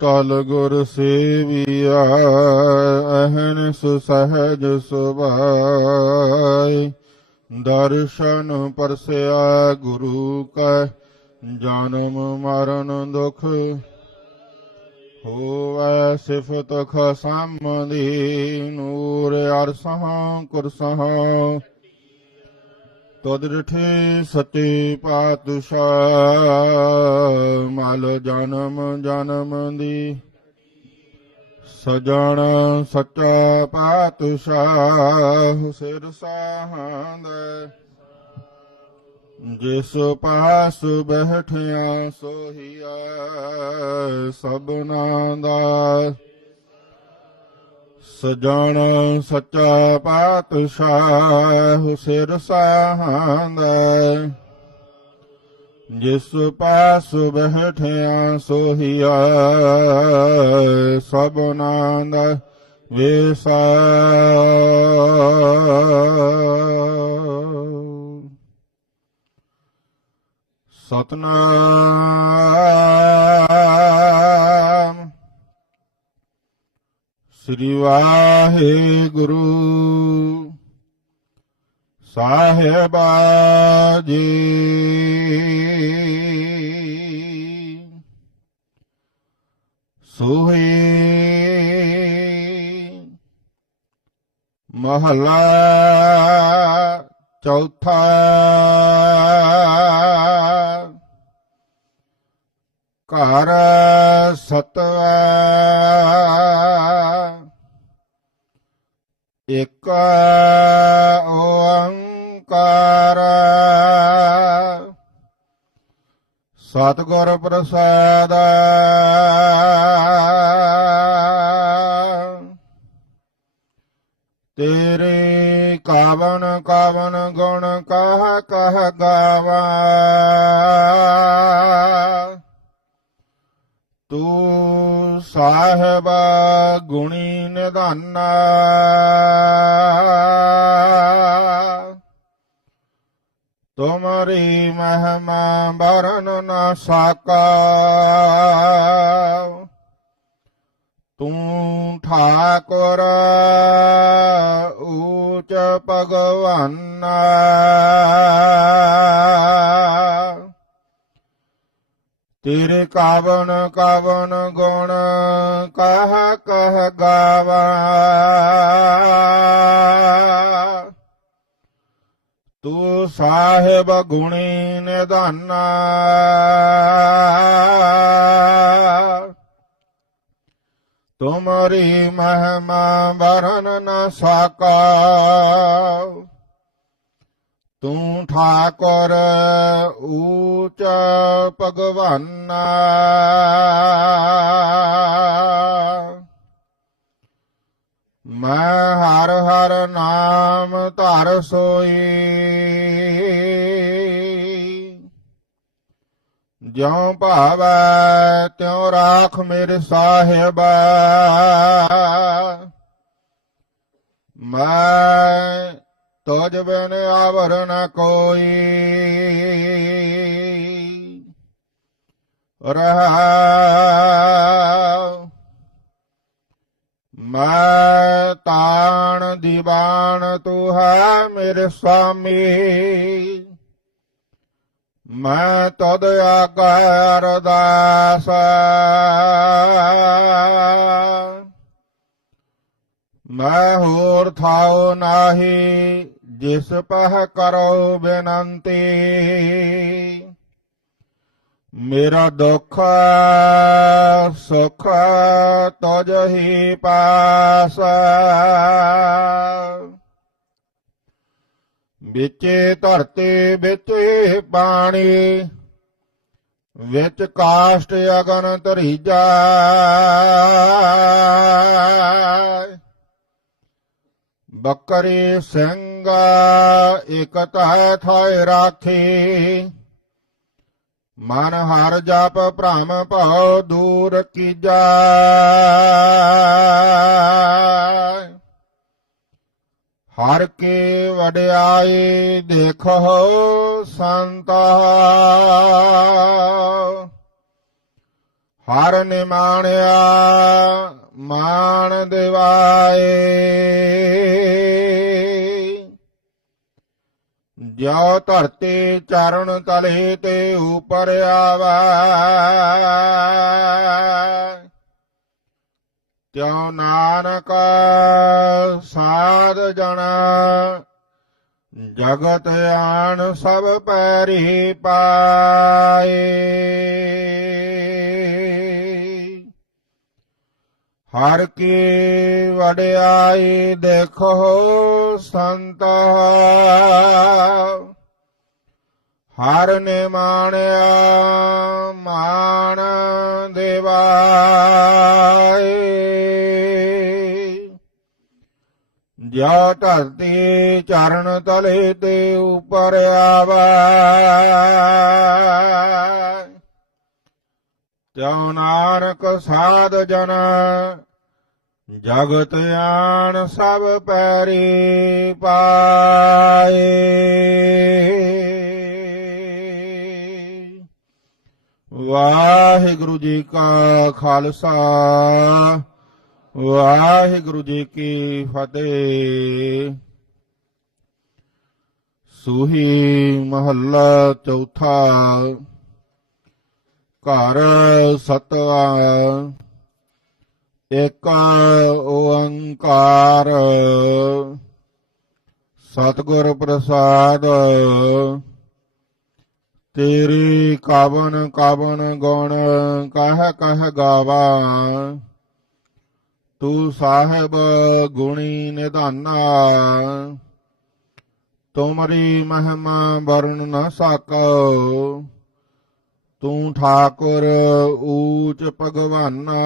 ਤਲ ਗੁਰ ਸੇਵੀਆ ਅਹਨਿਸ ਸਹਜ ਸੁਭਾਈ ਦਰਸ਼ਨ ਪਰਸਿਆ ਗੁਰੂ ਕੈ, ਜਨਮ ਮਰਨ ਦੁਖ ਹੋਵੈ ਸਿਫਤ ਖਸਮਦੀ ਨੂਰ ਅਰਸਹਾਂ ਕੁਰਸਹਾਂ ਤਦ ਰਿਠੇ ਸਤੇ ਪਾਤਸ਼ਾਹ, ਮਲ ਜਨਮ ਜਨਮ ਦੀ। ਸਜਣ ਸੱਚਾ ਪਾਤਸ਼ਾਹ, ਸਿਰ ਸਾਹੰਦ। ਜਿਸ ਪਾਸ ਬਹਿਠਿਆ ਸੋਹੀਆ ਸਭਨਾ ਦਾ ਸਜਣ ਸੱਚਾ ਪਾਤਸ਼ਾਹ ਸਿਰ ਸਾਹੰਦ ਜਿਸ ਪਾਸ ਬਹਿਠਿਆ ਸੋਹੀਆ ਸਭਨਾ ਦਾ ਵੇਸਾ। ਸਤਨਾਮ ਸ੍ਰੀ ਵਾਹਿਗੁਰੂ। ਸਾਹਿਬਾ ਜੀ ਸੋਹੀ। ਮਹਲਾ ਚੌਥਾ। ਘਰ ਸਤਵਾ। ਇਕ ਓੰਕਾਰ ਸਤਿਗੁਰ ਪ੍ਰਸਾਦ ਤੇਰੇ ਕਾਵਨ ਕਾਵਨ ਗੁਣ ਕਹ ਕਹ ਗਾਵਾ ਤੂੰ ਸਾਹਿਬ ਗੁਣੀ ਨਿਧਾਨਾ। ਤੁਮਰੀ ਮਹਿਮਾ ਬਰਨ ਨ ਸਾਕਾ। ਤੂੰ ਠਾਕੁਰ ਊਚ ਭਗਵਾਨਾ। ਤੇਰੇ ਕਾਵਨ ਕਾਵਨ ਗੁਣ ਕਹ ਕਹ ਗਾਵਾ। ਤੂੰ ਸਾਹਿਬ ਗੁਣੀ ਨਿਧਾਨਾ। ਤੁਮਰੀ ਮਹਿਮਾ ਬਰਨ ਨ ਸਾਕਾ। ਤੂੰ ਠਾਕੁਰ ਊਚ ਭਗਵਾਨ ਮੈਂ ਹਰ ਹਰ ਨਾਮ ਧਰ ਸੋਈ। ਜਿਉ ਭਾਵੈ ਤਿਉ ਰਾਖ ਮੇਰੇ ਸਾਹਿਬਾ। ਮੈਂ ਤੋਜ ਬਿਨ ਆਵਰ ਨ ਕੋਈ। ਰਹਾ ਮੈਂ ਤਾਣ ਦੀਵਾਨ ਤੂੰ ਹੈ ਮੇਰੇ ਸੁਆਮੀ ਮੈਂ ਤਦ ਆਗਾ ਅਰਦਾਸ ਮੈਂ ਹੋਰ ਥਾਉ ਨਾਹੀ, ਜਿਸ ਪਹ ਕਰੋ ਬੇਨੰਤੀ। ਮੇਰਾ ਦੁੱਖ, ਸੁਖ ਤੁਝ ਹੀ ਪਾਸ। ਵਿੱਚੇ ਧਰਤੀ ਵਿੱਚੇ ਪਾਣੀ, ਵਿੱਚ ਕਾਸ਼ਟ ਅਗਨ ਧਰੀਜਾ। ਬੱਕਰੀ ਸਿੰਘ ਇਕ ਤੈ ਥਾਇ ਰਾਖੀ ਮਨ ਹਰ ਜਪ ਭ੍ਰਮ ਭਉ ਦੂਰ ਕੀਜਾ ਹਰ ਕੇ ਵਡਿਆਈ ਦੇਖੋ ਸੰਤਾ ਹਰ ਨਿਮਾਣਿਆ ਮਾਣ ਦਿਵਾਏ। ਜੋ ਧਰਤੀ ਚਰਨ ਤਲੇ ਤੇ ਉਪਰ ਆਵਾ। ਤਿਉ ਨਾਨਕ ਸਾਧ ਜਣਾ, ਜਗਤ ਆਣ ਸਭ ਪੈਰੀ ਪਾਏ। ਹਰ ਕੀ ਵਡਿਆਈ ਦੇਖੋ ਸੰਤ ਹਰ ਨੇ ਮਾਣਿਆ ਮਾਣ ਦੇਵਾਏ। ਜਾ ਧਰਤੀ ਚਰਨ ਤਲੇ ਤੇ ਉਪਰ ਆਵਾ ਤਿਉ ਨਾਨਕ ਸਾਧ ਜਨ, ਜਗਤ ਆਣ ਸਭ ਪੈਰੀ ਪਾਏ। ਵਾਹਿਗੁਰੂ ਜੀ ਕਾ ਖਾਲਸਾ, ਵਾਹਿਗੁਰੂ ਜੀ ਕੀ ਫਤਿਹ। ਸੂਹੀ ਮਹੱਲਾ ਚੌਥਾ ਘਰ ਸਤਵਾ ਏਕ ਓੰਕਾਰ। ਸਤਿਗੁਰ ਪ੍ਰਸਾਦ, ਤੇਰੀ ਕਾਵਨ ਕਾਵਨ ਗੁਣ ਕਹਿ ਕਹਿ ਗਾਵਾ। ਤੂੰ ਸਾਹਿਬ ਗੁਣੀ ਨਿਧਾਨਾ, ਤੁਮਰੀ ਮਹਿਮਾ ਵਰਣ ਨਾ ਸਕੋ। ਤੂੰ ਠਾਕੁਰ ਊਚ ਭਗਵਾਨਾ।